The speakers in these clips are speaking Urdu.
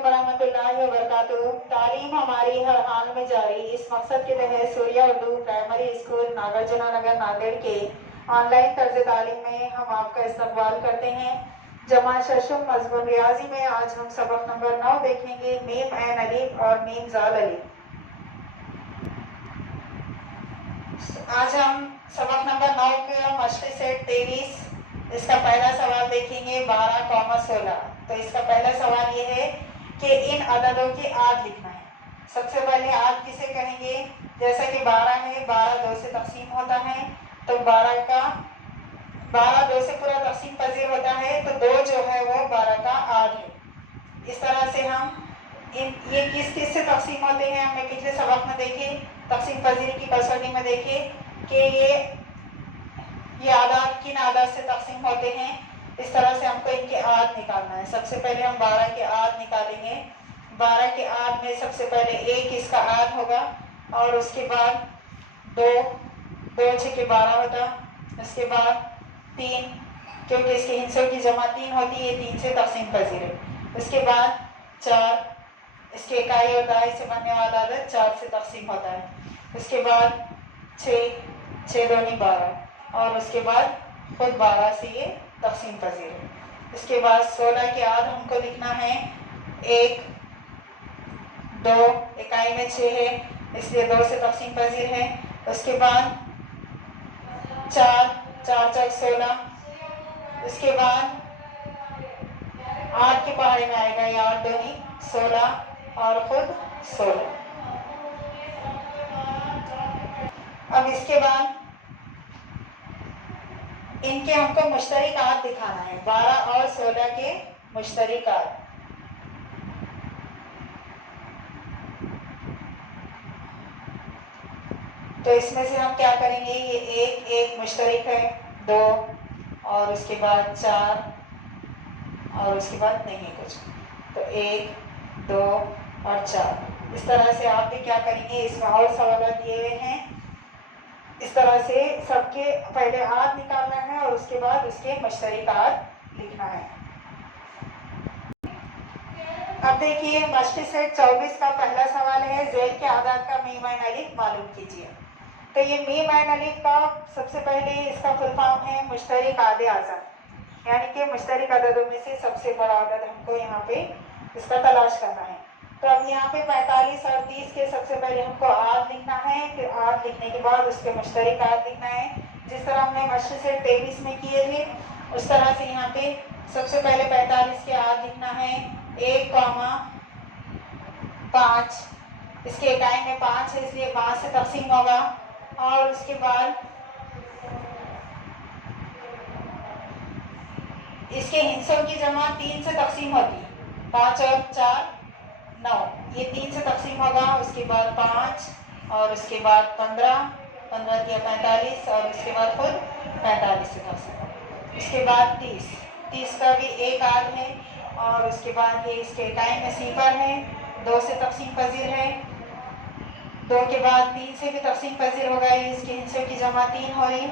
علیکم ورحمۃ اللہ وبرکاتہ۔ تعلیم ہماری ہر حال میں جاری، اس مقصد کے تحت سوریہ اردو پرائمری اسکول ناگرجنا نگر ناگڑ کے آن لائن طرز تعلیم میں ہم آپ کا استقبال کرتے ہیں۔ جماعت ششم مضمون ریاضی میں آج ہم سبق نمبر 9 دیکھیں گے، میم عین الف اور میم زال الف۔ آج ہم سبق نمبر 9 کا مشق سیٹ 23 اس کا پہلا سوال دیکھیں گے، 12,16۔ تو اس کا پہلا سوال یہ ہے کہ ان عددوں کی عاد لکھنا ہے۔ سب سے پہلے عاد کسے کہیں گے؟ جیسا کہ 12 ہے، 12 2 سے تقسیم ہوتا ہے، تو 12 2 سے پورا تقسیم پذیر ہوتا ہے، تو 2 جو ہے وہ 12 کا عاد ہے۔ اس طرح سے ہم یہ کس سے تقسیم ہوتے ہیں، ہم نے پچھلے سبق میں دیکھے، تقسیم پذیری کی کسوٹی میں دیکھے کہ یہ اعداد کن اعداد سے تقسیم ہوتے ہیں۔ اس طرح سے ہم کو ان کے عاد نکالنا ہے۔ سب سے پہلے ہم 12 کے عاد نکالیں گے۔ 12 کے عاد میں سب سے پہلے 1 اس کا عاد ہوگا، اور اس کے بعد 2 6 کے 12 ہوتا، اس کے بعد 3 کیونکہ اس کے ہندسوں کی جمع 3 ہوتی ہے، 3 سے تقسیم پذیر ہے۔ اس کے بعد 4 اس کے اکائی اور دہائی سے بننے والا عدد 4 سے تقسیم ہوتا ہے۔ اس کے بعد 6 دونی 12، اور اس کے بعد خود 12 سے یہ تقسیم پذیر ہے۔ اس کے بعد 16 کے عاد ہم کو لکھنا ہے 1 2 اکائی میں 6 ہے، اس لیے 2 سے تقسیم پذیر ہے۔ اس کے بعد 4 4 16، اس کے بعد 8 کے پہاڑے میں آئے گا، یہ 8 دونی 16 اور خود 16۔ اب اس کے بعد ان کے ہم کو مشترک عاد دکھانا ہے، 12 اور 16 کے مشترک عاد۔ تو اس میں سے ہم کیا کریں گے، یہ 1 مشترک ہے، 2 اور اس کے بعد 4 اور اس کے بعد نہیں ہے کچھ، تو 1 2 اور 4۔ اس طرح سے آپ بھی کیا کریں گے، اس میں اور سوالات دیے ہوئے ہیں، اس طرح سے سب کے پہلے عاد نکالنا ہے اور اس کے بعد اس کے مشترک عاد لکھنا ہے۔ اب دیکھیے مشق سیٹ 24 کا پہلا سوال ہے، ذیل کے اعداد کا میم عین الف معلوم کیجیے۔ تو یہ میم عین الف کا سب سے پہلے اس کا فل فارم ہے مشترک عاد اعظم، یعنی کہ مشترک عددوں میں سے سب سے بڑا عدد ہم کو یہاں پہ اس کا تلاش کرنا ہے۔ تو اب یہاں پہ 45 اور 30 کے سب سے پہلے ہم کو عاد لکھنا ہے، پھر عاد لکھنے کے بعد اس کے مشترک عاد لکھنا ہے، جس طرح ہم نے مشق سیٹ 23 میں کیے تھے اس طرح سے یہاں پہ سب سے پہلے 45 کے عاد لکھنا ہے 1 5، اس کے اکائی میں 5 ہے، اس لیے 5 سے تقسیم ہوگا، اور اس کے بعد اس کے ہندسوں کی جمع 3 سے تقسیم ہوتی ہے، 5 اور 4 9، یہ 3 سے تقسیم ہوگا، اس کے بعد 5 اور اس کے بعد 15 کیا 45 اور اس کے بعد خود 45 سے تقسیم ہوگا۔ اس کے بعد 30 کا بھی 1 عاد ہے، اور اس کے بعد یہ اس کے اکائی میں 0 ہے، 2 سے تقسیم پذیر ہے، 2 کے بعد 3 سے بھی تقسیم پذیر ہوگا، یہ اس کے ہندسوں کی جمع 3 ہو رہی۔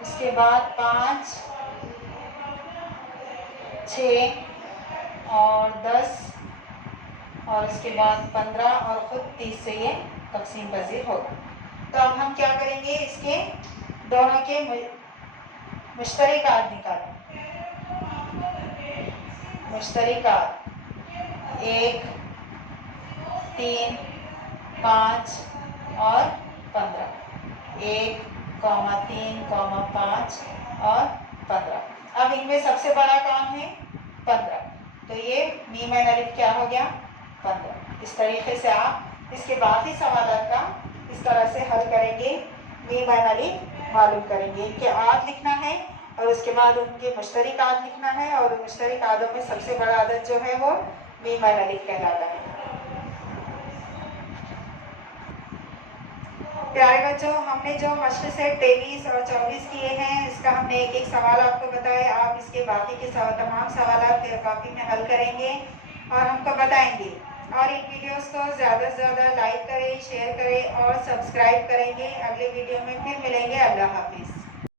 اس کے بعد 5 6 اور 10 اور اس کے بعد 15 اور خود 30 سے یہ تقسیم پذیر ہوگا۔ تو اب ہم کیا کریں گے، اس کے دونوں کے مشترک عاد نکالیں۔ مشترک عاد 1 3 5 اور 15، 1 3 5 اور 15۔ اب ان میں سب سے بڑا کون ہے 15، تو یہ میم عین الف کیا ہو گیا 15۔ اس طریقے سے آپ اس کے باقی سوالات کا اس طرح سے حل کریں گے، میم عین الف معلوم کریں گے، ان کے عاد لکھنا ہے اور اس کے بعد ان کے مشترک عاد لکھنا ہے، اور مشترک عادوں میں سب سے بڑا عدد جو ہے وہ میم عین الف کہلاتا ہے۔ پیارے بچوں، ہم نے جو مشق سیٹ 23 اور 24 کیے ہیں، اس کا ہم نے ایک سوال آپ کو بتایا، آپ اس کے باقی کے تمام سوالات کاپی میں حل کریں گے اور ہم کو بتائیں گے اور ان ویڈیوز کو زیادہ سے زیادہ لائک کریں، شیئر کریں اور سبسکرائب کریں گے۔ اگلے ویڈیو میں پھر ملیں گے۔ اللہ حافظ۔